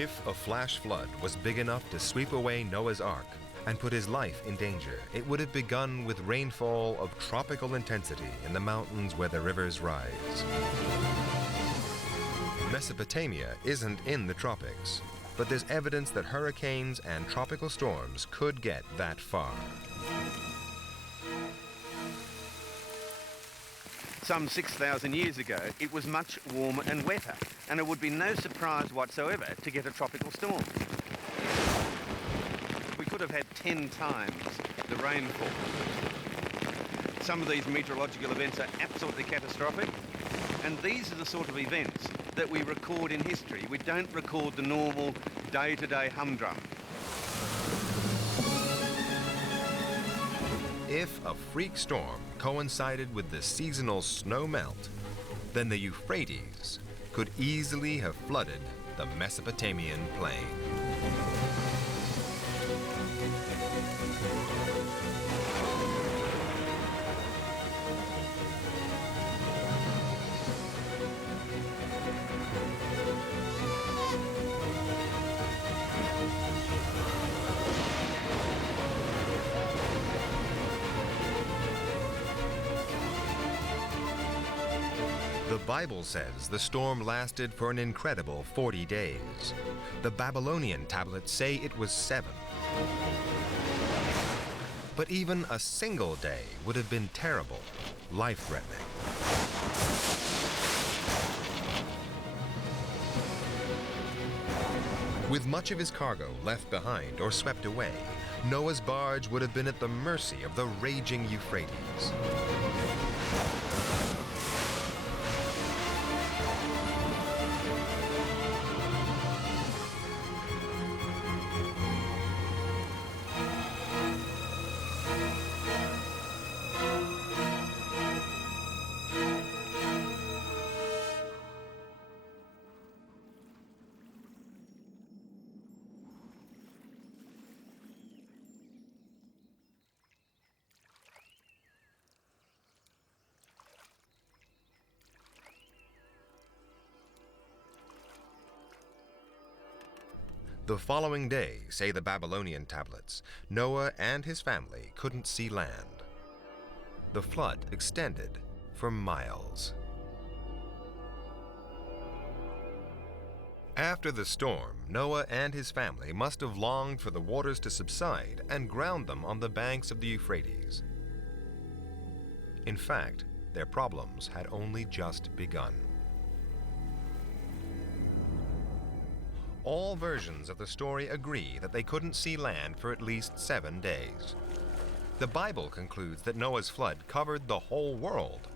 If a flash flood was big enough to sweep away Noah's Ark and put his life in danger, it would have begun with rainfall of tropical intensity in the mountains where the rivers rise. Mesopotamia isn't in the tropics, but there's evidence that hurricanes and tropical storms could get that far. Some 6,000 years ago, it was much warmer and wetter, and it would be no surprise whatsoever to get a tropical storm. We could have had 10 times the rainfall. Some of these meteorological events are absolutely catastrophic, and these are the sort of events that we record in history. We don't record the normal day-to-day humdrum. If a freak storm coincided with the seasonal snow melt, then the Euphrates could easily have flooded the Mesopotamian plain. The Bible says the storm lasted for an incredible 40 days. The Babylonian tablets say it was 7. But even a single day would have been terrible, life-threatening. With much of his cargo left behind or swept away, Noah's barge would have been at the mercy of the raging Euphrates. The following day, say the Babylonian tablets, Noah and his family couldn't see land. The flood extended for miles. After the storm, Noah and his family must have longed for the waters to subside and ground them on the banks of the Euphrates. In fact, their problems had only just begun. All versions of the story agree that they couldn't see land for at least 7 days. The Bible concludes that Noah's flood covered the whole world.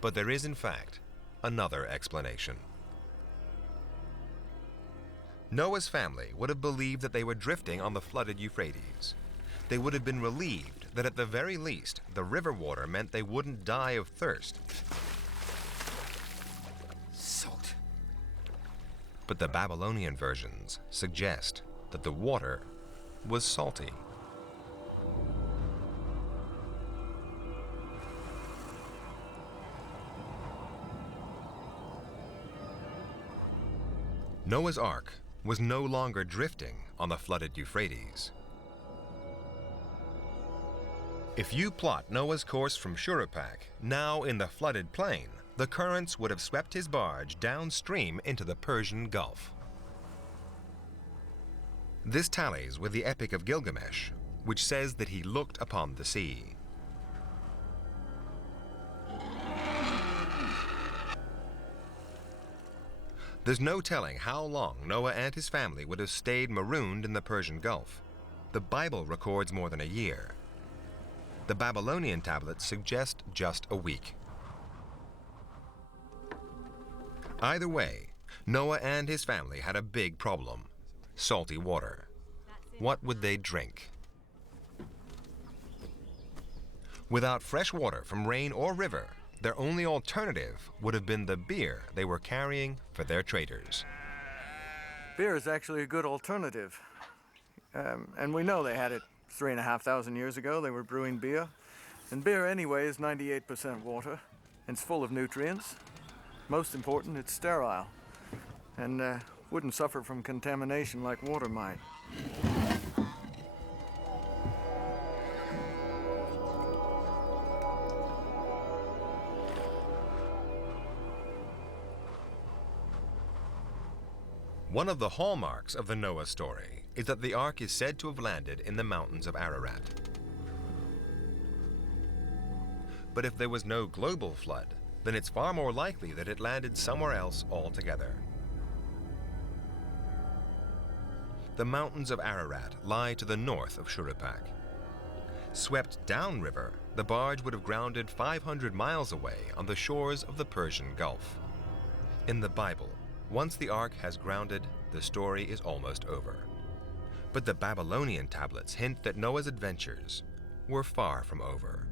But there is, in fact, another explanation. Noah's family would have believed that they were drifting on the flooded Euphrates. They would have been relieved that at the very least, the river water meant they wouldn't die of thirst. Salt. But the Babylonian versions suggest that the water was salty. Noah's Ark was no longer drifting on the flooded Euphrates. If you plot Noah's course from Shuruppak, now in the flooded plain, the currents would have swept his barge downstream into the Persian Gulf. This tallies with the Epic of Gilgamesh, which says that he looked upon the sea. There's no telling how long Noah and his family would have stayed marooned in the Persian Gulf. The Bible records more than a year. The Babylonian tablets suggest just a week. Either way, Noah and his family had a big problem: salty water. What would they drink? Without fresh water from rain or river, their only alternative would have been the beer they were carrying for their traders. Beer is actually a good alternative. And we know they had it 3,500 years ago. They were brewing beer. And beer anyway is 98% water, and it's full of nutrients. Most important, it's sterile. And wouldn't suffer from contamination like water might. One of the hallmarks of the Noah story is that the ark is said to have landed in the mountains of Ararat. But if there was no global flood, then it's far more likely that it landed somewhere else altogether. The mountains of Ararat lie to the north of Shuruppak. Swept downriver, the barge would have grounded 500 miles away on the shores of the Persian Gulf. In the Bible, once the ark has grounded, the story is almost over. But the Babylonian tablets hint that Noah's adventures were far from over.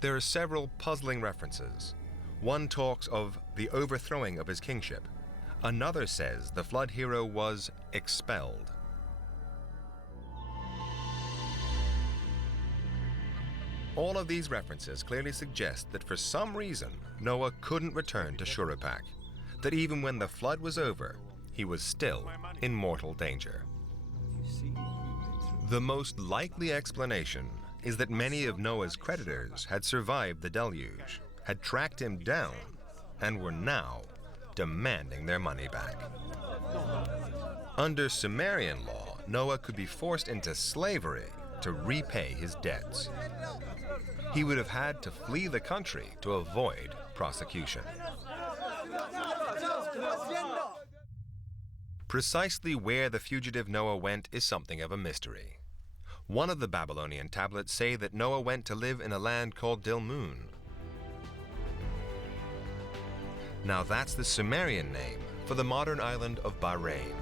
There are several puzzling references. One talks of the overthrowing of his kingship. Another says the flood hero was expelled. All of these references clearly suggest that for some reason Noah couldn't return to Shuruppak, that even when the flood was over, he was still in mortal danger. The most likely explanation is that many of Noah's creditors had survived the deluge, had tracked him down, and were now demanding their money back. Under Sumerian law, Noah could be forced into slavery to repay his debts. He would have had to flee the country to avoid prosecution. Precisely where the fugitive Noah went is something of a mystery. One of the Babylonian tablets say that Noah went to live in a land called Dilmun. Now that's the Sumerian name for the modern island of Bahrain.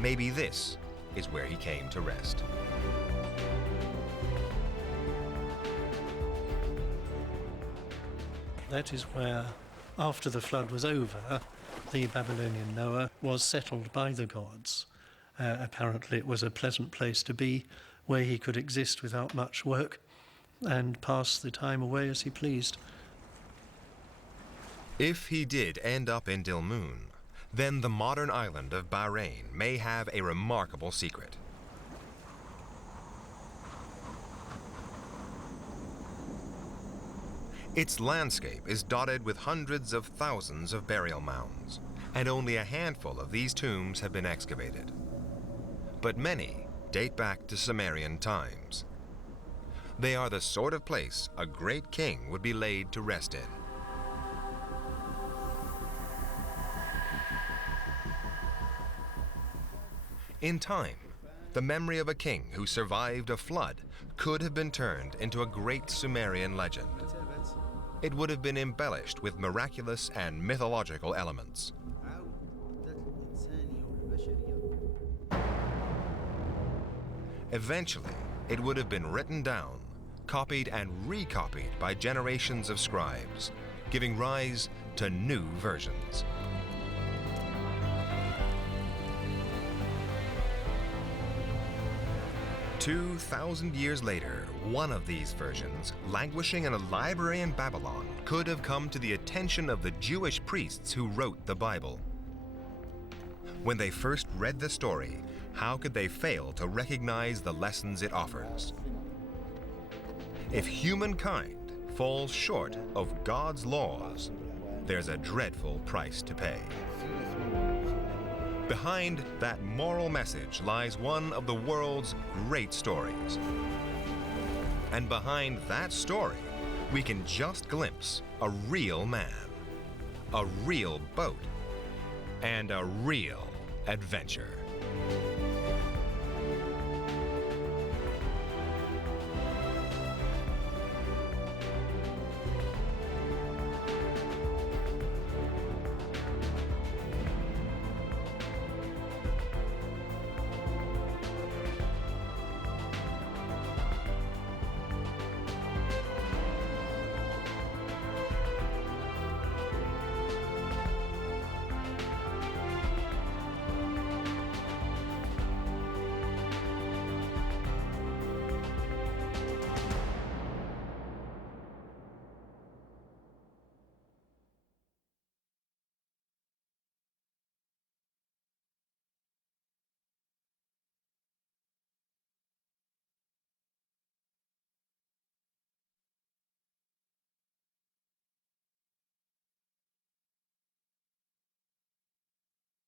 Maybe this is where he came to rest. That is where, after the flood was over, the Babylonian Noah was settled by the gods. Apparently it was a pleasant place to be, where he could exist without much work and pass the time away as he pleased. If he did end up in Dilmun, then the modern island of Bahrain may have a remarkable secret. Its landscape is dotted with hundreds of thousands of burial mounds, and only a handful of these tombs have been excavated. But many date back to Sumerian times. They are the sort of place a great king would be laid to rest in. In time, the memory of a king who survived a flood could have been turned into a great Sumerian legend. It would have been embellished with miraculous and mythological elements. Eventually, it would have been written down, copied and recopied by generations of scribes, giving rise to new versions. "2,000 years later, one of these versions, languishing in a library in Babylon, could have come to the attention of the Jewish priests who wrote the Bible. When they first read the story, how could they fail to recognize the lessons it offers? If humankind falls short of God's laws, there's a dreadful price to pay. Behind that moral message lies one of the world's great stories. And behind that story, we can just glimpse a real man, a real boat, and a real adventure."